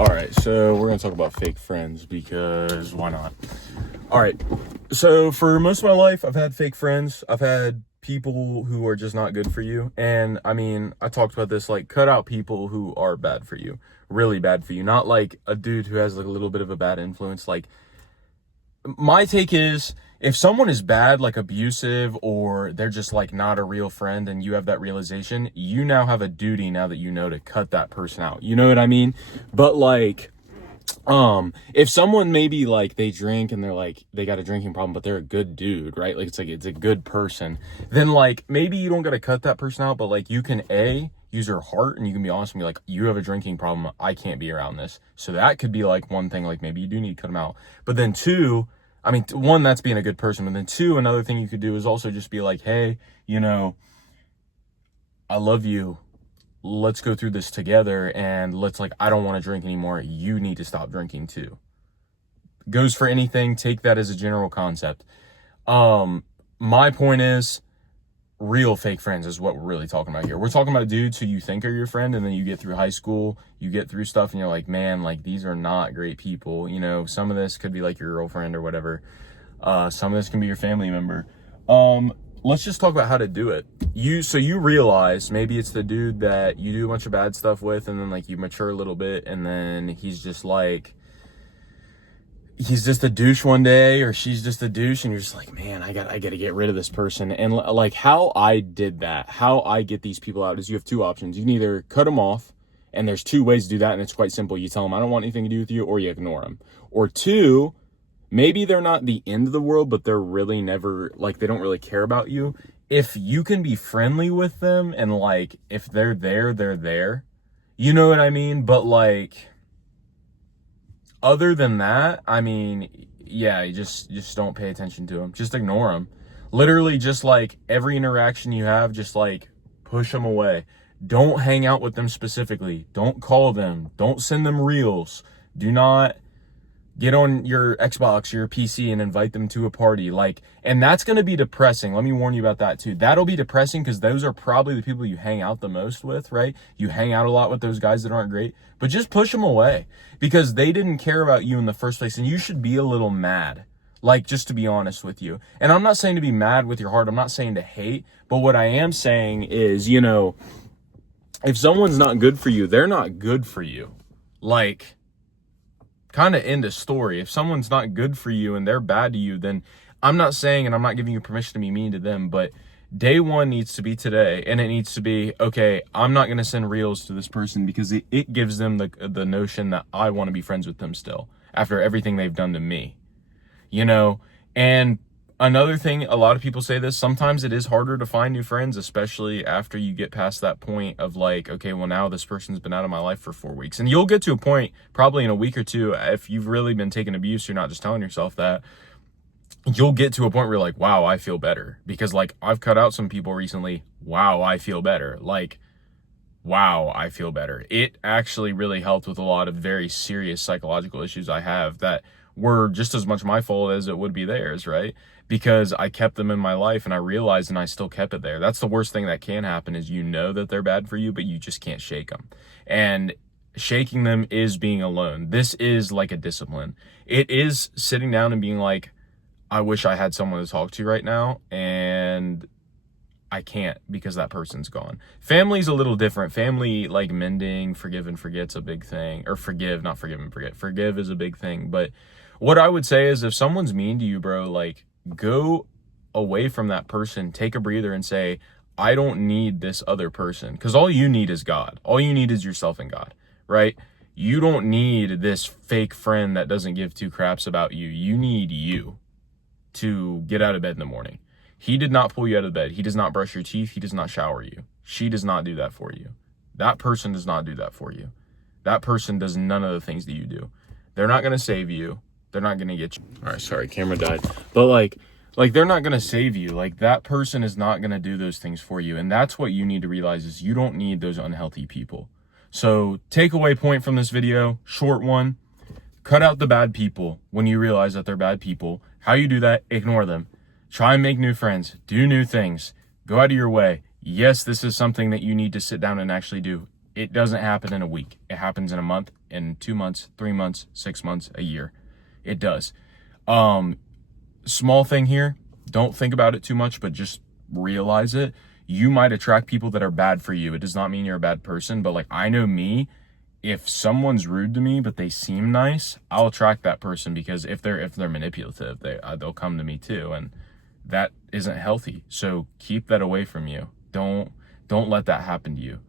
All right, so we're gonna talk about fake friends because why not? All right, so for most of my life, I've had fake friends. I've had people who are just not good for you. And I mean, I talked about this, like, cut out people who are bad for you, really bad for you. Not like a dude who has like a little bit of a bad influence. Like, my take is if someone is bad, like abusive, or they're just like not a real friend and you have that realization, you now have a duty, now that you know, to cut that person out. You know what I mean? But like, if someone maybe like they drink and they're like they got a drinking problem but they're a good dude, right? Like it's a good person, then like maybe you don't got to cut that person out, but like you can use your heart and you can be honest and be like, you have a drinking problem, I can't be around this. So that could be like one thing, like maybe you do need to cut them out. But then two, I mean, one, that's being a good person, but then two, another thing you could do is also just be like, hey, I love you, let's go through this together, and let's, like, I don't want to drink anymore, you need to stop drinking too. Goes for anything, take that as a general concept. My point is, real fake friends is what we're really talking about here. We're talking about dudes who you think are your friend, and then you get through high school, you get through stuff, and you're like, man, like, these are not great people. Some of this could be like your girlfriend or whatever. Some of this can be your family member. Let's just talk about how to do it. So you realize maybe it's the dude that you do a bunch of bad stuff with, and then like you mature a little bit, and then he's just a douche one day, or she's just a douche, and you're just like, man, I gotta get rid of this person. And like, how I did that, how I get these people out, is you have two options. You can either cut them off, and there's two ways to do that, and it's quite simple. You tell them, I don't want anything to do with you, or you ignore them. Or two, maybe they're not the end of the world, but they're really never, like, they don't really care about you. If you can be friendly with them, and like, if they're there, they're there. You know what I mean? But like, other than that, I mean, yeah, you just don't pay attention to them. Just ignore them. Literally, just like every interaction you have, just like push them away. Don't hang out with them specifically. Don't call them. Don't send them reels. Do not get on your Xbox or your PC and invite them to a party. Like, and that's going to be depressing. Let me warn you about that too. That'll be depressing because those are probably the people you hang out the most with, right? You hang out a lot with those guys that aren't great, but just push them away because they didn't care about you in the first place. And you should be a little mad. Like, just to be honest with you. And I'm not saying to be mad with your heart. I'm not saying to hate, but what I am saying is, if someone's not good for you, they're not good for you. Like, kind of end of story. If someone's not good for you and they're bad to you, then I'm not saying, and I'm not giving you permission to be mean to them, but day one needs to be today, and it needs to be, okay, I'm not going to send reels to this person because it gives them the notion that I want to be friends with them still after everything they've done to me, and another thing, a lot of people say this, sometimes it is harder to find new friends, especially after you get past that point of like, okay, well, now this person's been out of my life for 4 weeks. And you'll get to a point probably in a week or two, if you've really been taking abuse, you're not just telling yourself that, you'll get to a point where you're like, wow, I feel better. Because like, I've cut out some people recently. Wow, I feel better. Like, wow, I feel better. It actually really helped with a lot of very serious psychological issues I have that were just as much my fault as it would be theirs, right? Because I kept them in my life and I realized, and I still kept it there. That's the worst thing that can happen, is that they're bad for you, but you just can't shake them. And shaking them is being alone. This is like a discipline. It is sitting down and being like, I wish I had someone to talk to right now, and I can't because that person's gone. Family's a little different. Family, like mending, forgive and forget's a big thing. Or forgive, not forgive and forget. Forgive is a big thing. But what I would say is, if someone's mean to you, bro, like, go away from that person, take a breather and say, I don't need this other person. Because all you need is God. All you need is yourself and God, right? You don't need this fake friend that doesn't give two craps about you. You need you to get out of bed in the morning. He did not pull you out of bed. He does not brush your teeth. He does not shower you. She does not do that for you. That person does not do that for you. That person does none of the things that you do. They're not going to save you. They're not going to get you. All right, sorry, camera died. But like they're not going to save you. Like, that person is not going to do those things for you. And that's what you need to realize, is you don't need those unhealthy people. So takeaway point from this video, short one, cut out the bad people when you realize that they're bad people. How you do that? Ignore them. Try and make new friends. Do new things. Go out of your way. Yes, this is something that you need to sit down and actually do. It doesn't happen in a week. It happens in a month, in 2 months, 3 months, 6 months, a year. It does. Small thing here, don't think about it too much, but just realize it. You might attract people that are bad for you. It does not mean you're a bad person, but like, I know me, if someone's rude to me but they seem nice, I'll attract that person, because if they're manipulative, they'll come to me too, and that isn't healthy. So keep that away from you. Don't let that happen to you.